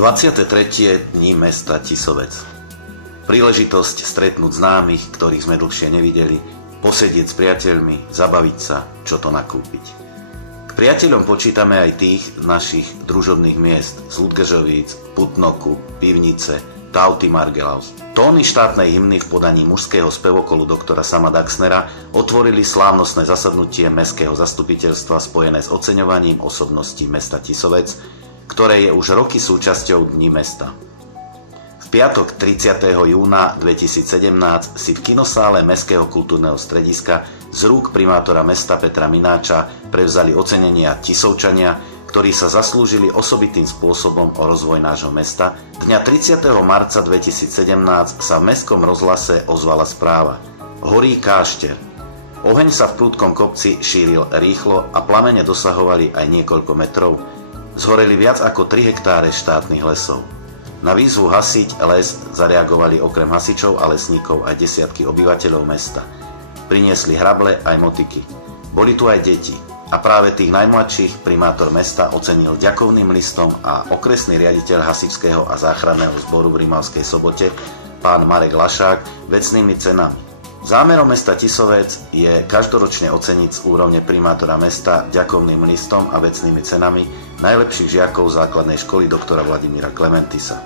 23. dni mesta Tisovec. Príležitosť stretnúť známych, ktorých sme dlhšie nevideli, posedieť s priateľmi, zabaviť sa, čo to nakúpiť. K priateľom počítame aj tých našich družobných miest z Ludgežovíc, Putnoku, Pivnice, Tauty Margelaus. Tóny štátnej hymny v podaní mužského spevokolu doktora Sama Daxnera otvorili slávnostné zasadnutie mestského zastupiteľstva spojené s oceňovaním osobností mesta Tisovec, ktoré je už roky súčasťou Dní mesta. V piatok 30. júna 2017 si v kinosále Mestského kultúrneho strediska z rúk primátora mesta Petra Mináča prevzali ocenenia Tisovčania, ktorí sa zaslúžili osobitým spôsobom o rozvoj nášho mesta. Dňa 30. marca 2017 sa v mestskom rozhlase ozvala správa: horí kášter. Oheň sa v prudkom kopci šíril rýchlo a plamene dosahovali aj niekoľko metrov. Zhoreli viac ako 3 hektáre štátnych lesov. Na výzvu hasiť les zareagovali okrem hasičov a lesníkov aj desiatky obyvateľov mesta. Priniesli hrable aj motiky. Boli tu aj deti a práve tých najmladších primátor mesta ocenil ďakovným listom a okresný riaditeľ hasičského a záchranného zboru v Rimavskej Sobote, pán Marek Lašák, vecnými cenami. Zámerom mesta Tisovec je každoročne oceniť z úrovne primátora mesta ďakovným listom a vecnými cenami najlepších žiakov základnej školy doktora Vladimíra Klementisa.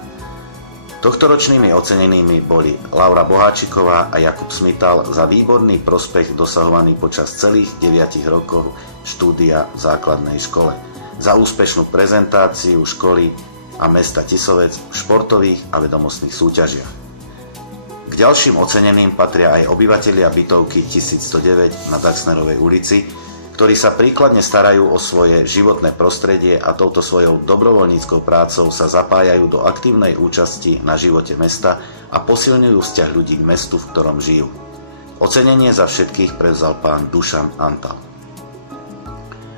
Tohtoročnými ocenenými boli Laura Boháčiková a Jakub Smital za výborný prospech dosahovaný počas celých 9 rokov štúdia v základnej škole, za úspešnú prezentáciu školy a mesta Tisovec v športových a vedomostných súťažiach. K ďalším oceneným patria aj obyvatelia bytovky 1109 na Daxnerovej ulici, ktorí sa príkladne starajú o svoje životné prostredie a touto svojou dobrovoľníckou prácou sa zapájajú do aktívnej účasti na živote mesta a posilňujú vzťah ľudí k mestu, v ktorom žijú. Ocenenie za všetkých prevzal pán Dušan Antal.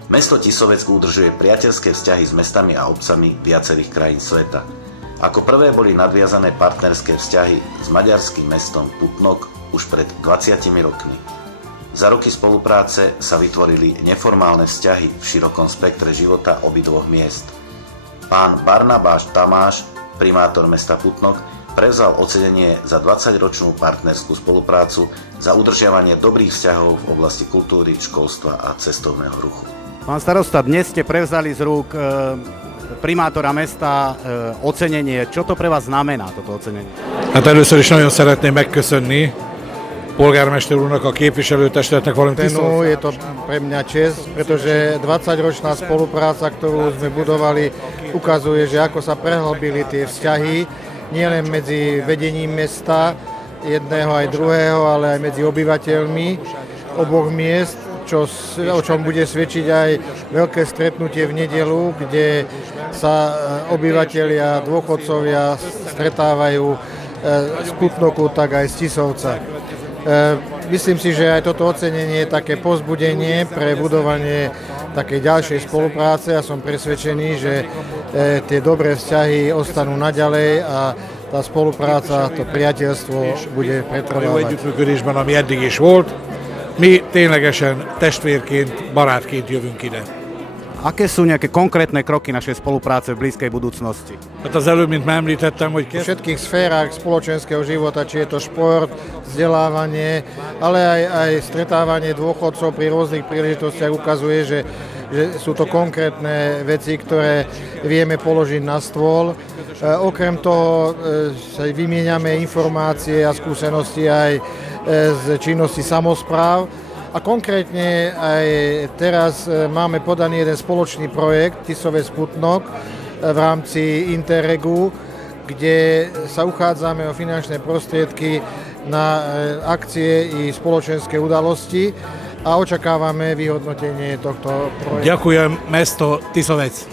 Mesto Tisovec udržuje priateľské vzťahy s mestami a obcami viacerých krajín sveta. Ako prvé boli nadviazané partnerské vzťahy s maďarským mestom Putnok už pred 20 rokmi. Za roky spolupráce sa vytvorili neformálne vzťahy v širokom spektre života obidvoch miest. Pán Barnabáš Tamáš, primátor mesta Putnok, prevzal ocenenie za 20-ročnú partnerskú spoluprácu za udržiavanie dobrých vzťahov v oblasti kultúry, školstva a cestovného ruchu. Pán starosta, dnes ste prevzali z rúk primátora mesta ocenenie. Čo to pre vás znamená, toto ocenenie? Hát először is nagyon szeretném megköszönni polgármester úrnak, a képviselőtestületnek, valamint Je to pre mňa čest, pretože 20-ročná spolupráca, ktorú sme budovali, ukazuje, že ako sa prehlbili tie vzťahy, nielen medzi vedením mesta, jedného aj druhého, ale aj medzi obyvateľmi oboch miest, o čom bude svedčiť aj veľké stretnutie v nedeľu, kde sa obyvatelia, dôchodcovia stretávajú z Putnoku, tak aj z Tisovca. Myslím si, že aj toto ocenenie je také povzbudenie pre budovanie takej ďalšej spolupráce a som presvedčený, že tie dobré vzťahy ostanú naďalej a tá spolupráca, to priateľstvo bude pretrvávať. Mi ténylegesen testvérként, barátként jövünk ide. Aké sú nejaké konkrétne kroky našej spolupráce v blízkej budúcnosti? Hát az előbb, mint már említettem, hogy v všetkých sférach spoločenského života, či je to šport, vzdelávanie, ale aj stretávanie dôchodcov pri rôznych príležitostiach ukazuje, že sú to konkrétne veci, ktoré vieme položiť na stôl. Okrem toho sa vymieňame informácie a skúsenosti aj z činnosti samospráv. A konkrétne aj teraz máme podaný jeden spoločný projekt Tisovec Putnok v rámci Interregu, kde sa uchádzame o finančné prostriedky na akcie i spoločenské udalosti a očakávame vyhodnotenie tohto projektu. Ďakujem, mesto Tisovec.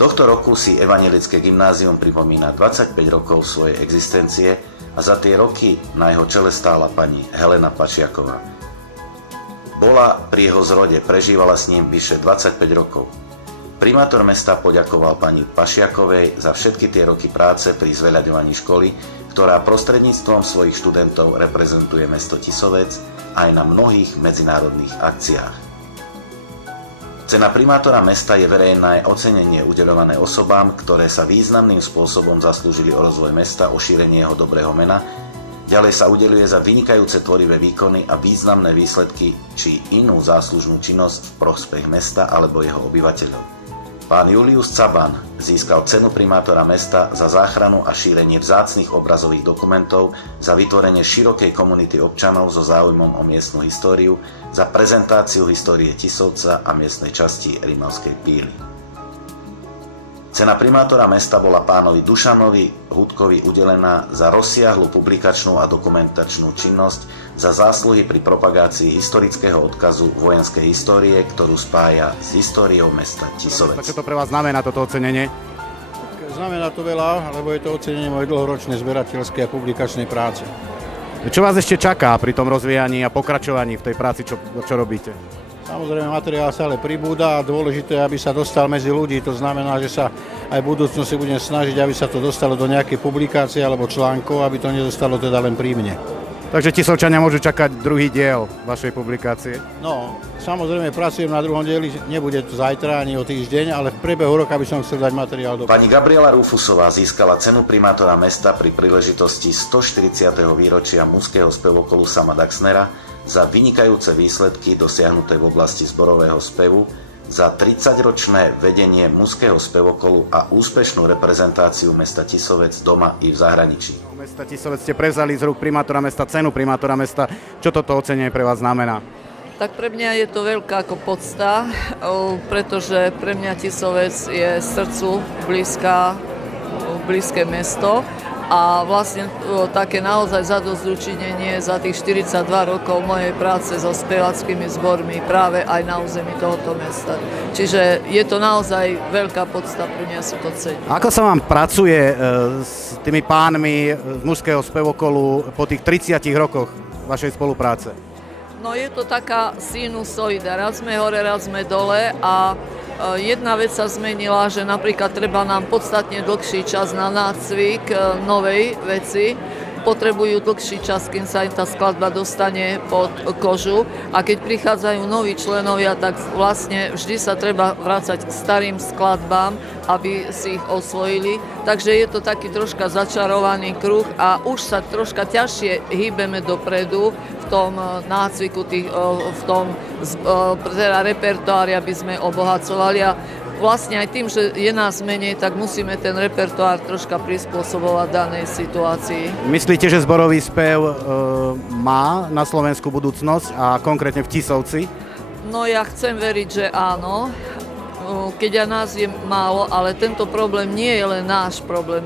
Tohto roku si Evangelické gymnázium pripomína 25 rokov svojej existencie a za tie roky na jeho čele stála pani Helena Pašiaková. Bola pri jeho zrode, prežívala s ním vyše 25 rokov. Primátor mesta poďakoval pani Pašiakovej za všetky tie roky práce pri zveľaďovaní školy, ktorá prostredníctvom svojich študentov reprezentuje mesto Tisovec aj na mnohých medzinárodných akciách. Cena primátora mesta je verejné ocenenie udeľované osobám, ktoré sa významným spôsobom zaslúžili o rozvoj mesta, o šírenie jeho dobrého mena. Ďalej sa udeľuje za vynikajúce tvorivé výkony a významné výsledky či inú záslužnú činnosť v prospech mesta alebo jeho obyvateľov. Pán Julius Caban získal cenu primátora mesta za záchranu a šírenie vzácnych obrazových dokumentov, za vytvorenie širokej komunity občanov so záujmom o miestnu históriu, za prezentáciu histórie Tisovca a miestnej časti Rimavskej Píly. Cena primátora mesta bola pánovi Dušanovi Hudkovi udelená za rozsiahlu publikačnú a dokumentačnú činnosť, za zásluhy pri propagácii historického odkazu vojenskej histórie, ktorú spája s históriou mesta Tisovec. Čo to pre vás znamená toto ocenenie? Znamená to veľa, lebo je to ocenenie mojej dlhoročnej zberateľskej a publikačnej práce. Čo vás ešte čaká pri tom rozvíjaní a pokračovaní v tej práci, čo robíte? Samozrejme, materiál sa ale pribúda a dôležité je, aby sa dostal medzi ľudí. To znamená, že sa aj v budúcnosti budem snažiť, aby sa to dostalo do nejakej publikácie alebo článkov, aby to nezostalo teda len pri mne. Takže Tisovčania môžu čakať druhý diel vašej publikácie? No, samozrejme, pracujem na druhom dieli, nebude to zajtra ani o týždeň, ale v priebehu roka by som chcel dať materiál do... Pani Gabriela Rufusová získala cenu primátora mesta pri príležitosti 140. výročia mužského spevokolu Sama Daxnera za vynikajúce výsledky dosiahnuté v oblasti zborového spevu, za 30-ročné vedenie mužského spevokolu a úspešnú reprezentáciu mesta Tisovec doma i v zahraničí. Mesta Tisovec ste prevzali z rúk primátora mesta cenu primátora mesta. Čo toto ocenenie pre vás znamená? Tak pre mňa je to veľká ako podsta, pretože pre mňa Tisovec je srdcu blízke mesto. A vlastne také naozaj zadosťučinenie za tých 42 rokov mojej práce so spevackými zbormi práve aj na území tohoto mesta. Čiže je to naozaj veľká podsta, pre mňa sú to cení. Ako sa vám pracuje s tými pánmi z mužského spevokolu po tých 30 rokoch vašej spolupráce? No je to taká sinusoida, raz sme hore, raz sme dole a jedna vec sa zmenila, že napríklad treba nám podstatne dlhší čas na nácvik novej veci. Potrebujú dlhší čas, kým sa im tá skladba dostane pod kožu. A keď prichádzajú noví členovia, tak vlastne vždy sa treba vrácať k starým skladbám, aby si ich osvojili. Takže je to taký troška začarovaný kruh a už sa troška ťažšie hýbeme dopredu v tom nácviku, v tom teda repertoári, aby sme obohacovali. A vlastne aj tým, že je nás menej, tak musíme ten repertoár troška prispôsobovať danej situácii. Myslíte, že zborový spev má na Slovensku budúcnosť a konkrétne v Tisovci? No ja chcem veriť, že áno. Keď nás je málo, ale tento problém nie je len náš problém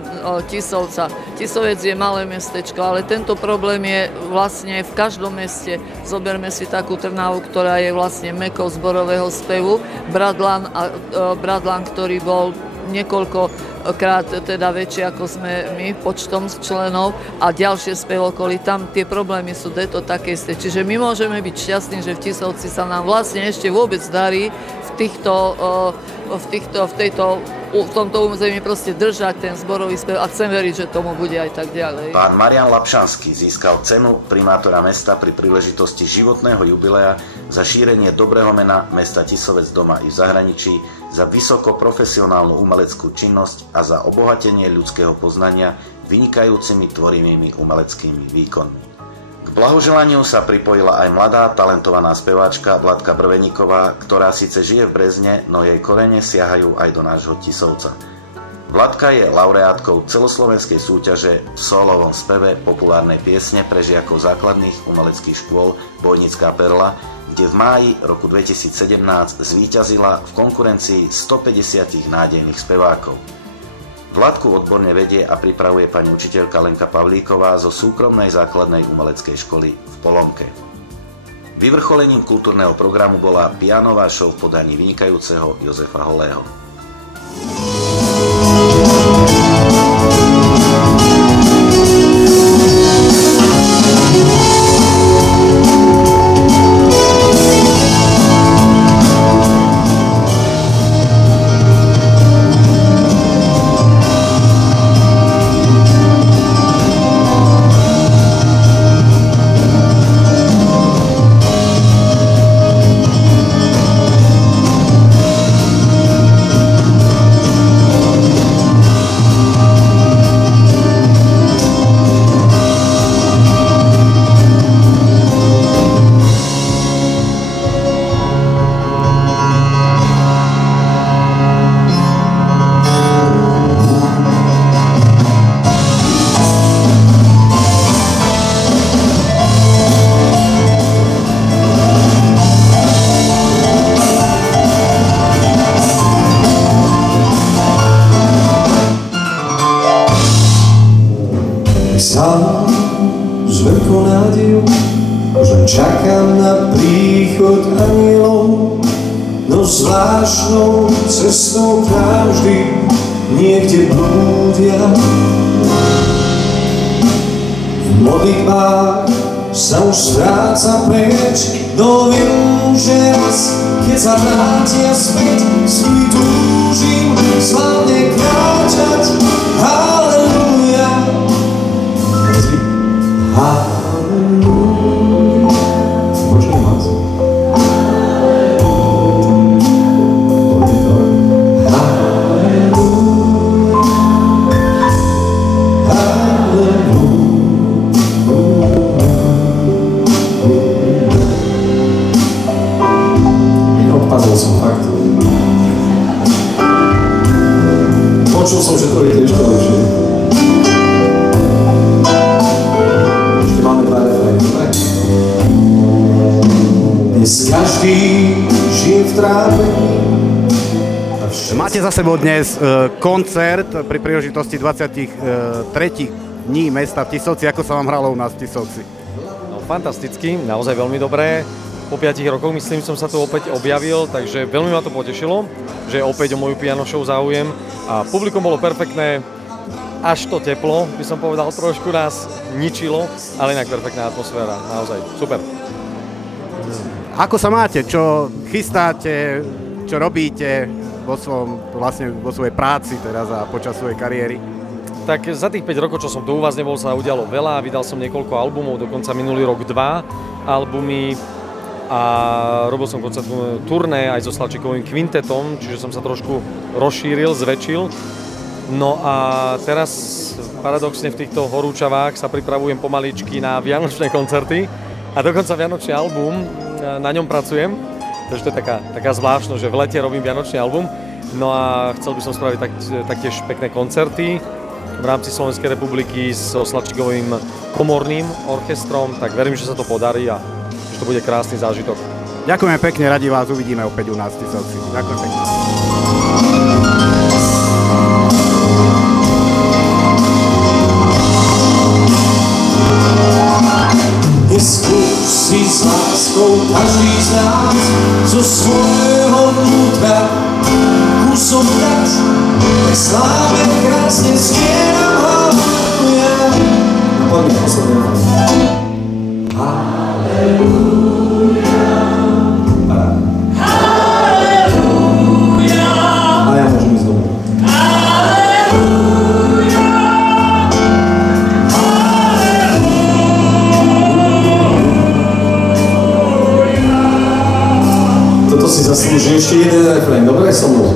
Tisovca. Tisovec je malé mestečko, ale tento problém je vlastne v každom meste. Zoberme si takú Trnavu, ktorá je vlastne mekou zborového spevu, Bradlan, ktorý bol niekoľkokrát teda väčší ako sme my počtom členov a ďalšie spevokoly. Tam tie problémy sú také isté. Čiže my môžeme byť šťastní, že v Tisovci sa nám vlastne ešte vôbec darí v tomto území proste držať ten zborový spev a chcem veriť, že tomu bude aj tak ďalej. Pán Marian Lapšanský získal cenu primátora mesta pri príležitosti životného jubilea za šírenie dobrého mena mesta Tisovec doma i v zahraničí, za vysoko profesionálnu umeleckú činnosť a za obohatenie ľudského poznania vynikajúcimi tvorivými umeleckými výkonmi. K blahoželaniu sa pripojila aj mladá talentovaná speváčka Vladka Brveníková, ktorá síce žije v Brezne, no jej korene siahajú aj do nášho Tisovca. Vladka je laureátkou celoslovenskej súťaže v sólovom speve populárnej piesne pre žiakov základných umeleckých škôl Bojnická perla, kde v máji roku 2017 zvíťazila v konkurencii 150 nádejných spevákov. Vladku odborne vedie a pripravuje pani učiteľka Lenka Pavlíková zo súkromnej základnej umeleckej školy v Polomke. Vyvrcholením kultúrneho programu bola pianová show v podaní vynikajúceho Jozefa Holého. príchod anielov, no zvláštnou cestou navždy niekde blúdia. V modlitbách sa už stráca preč, no viem, že raz, keď sa vrátia späť, s nimi túžim slávne kráčať. Halleluja, halleluja. Počujem vás. Odpadol som fakt. Počul som, že to je tiež to lepšie. Ešte máme dva refrény, dobre? Dnes každý žije v trápení. Máte za sebou dnes koncert pri príležitosti 23 dní mesta v Tisovci. Ako sa vám hralo u nás v Tisovci? No, fantasticky, naozaj veľmi dobré. Po 5 rokoch, myslím, som sa tu opäť objavil, takže veľmi ma to potešilo, že opäť o moju piano show záujem. A publikum bolo perfektné, až to teplo, by som povedal, trošku nás ničilo, ale inak perfektná atmosféra, naozaj super. Ako sa máte? Čo chystáte? Čo robíte vo svojej práci teraz a počas svojej kariéry? Tak za tých 5 rokov, čo som tu u vás, nebol sa udialo veľa, vydal som niekoľko albumov, dokonca minulý rok 2 albumy a robil som koncertnú turné aj so Slačíkovým kvintetom, čiže som sa trošku rozšíril, zväčšil. No a teraz paradoxne v týchto horúčavách sa pripravujem pomaličky na vianočné koncerty a dokonca vianočný album, na ňom pracujem. Takže to je taká zvláštnosť, že v lete robím vianočný album. No a chcel by som spraviť taktiež pekné koncerty v rámci Slovenskej republiky so Slačíkovým komorným orchestrom, tak verím, že sa to podarí a že to bude krásny zážitok. Ďakujeme pekne, radi vás uvidíme opäť u nás v Tisovci. Ďakujem pekne. Neskúsi s láskou každý z nás zo svojho vnútra kúsom dať, tak sláve krásne znieram halleluja. No poďme, posledný raz. Halleluja. Halleluja. A ja môžem ísť domov. Toto si zaslúži ešte jeden refrén, dobre so mnou?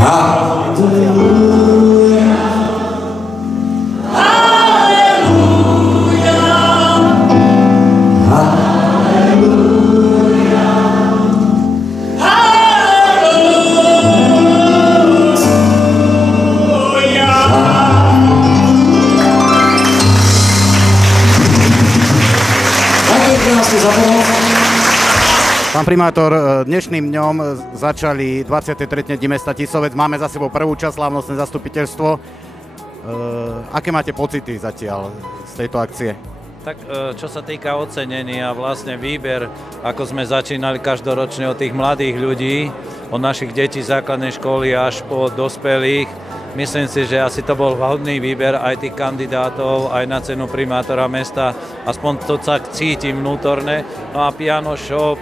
Halleluja, halleluja, halleluja, halleluja. Ďakujem krásne za pomoc. Pán primátor, dnešným dňom začali 23. dni mesta Tisovec. Máme za sebou prvú časť, slávnostné zastupiteľstvo. Aké máte pocity zatiaľ z tejto akcie? Tak čo sa týka ocenenia, vlastne výber, ako sme začínali každoročne od tých mladých ľudí, od našich detí základnej školy až po dospelých, myslím si, že asi to bol vhodný výber aj tých kandidátov, aj na cenu primátora mesta, aspoň to sa cítim vnútorne. No a piano show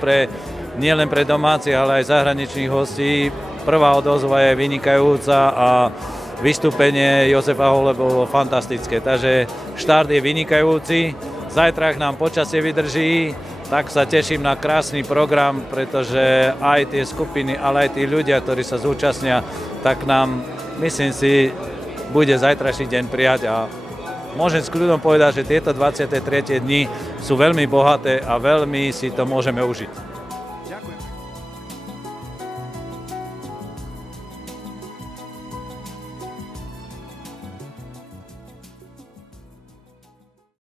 nielen pre domácich, ale aj zahraničných hostí. Prvá odozva je vynikajúca a vystúpenie Jozefa Hole bolo fantastické. Takže štart je vynikajúci, zajtra nám počasie vydrží, tak sa teším na krásny program, pretože aj tie skupiny, ale aj tí ľudia, ktorí sa zúčastnia, tak nám, myslím si, bude zajtrajší deň prijať a môžem s kľudom povedať, že tieto 23. dni sú veľmi bohaté a veľmi si to môžeme užiť.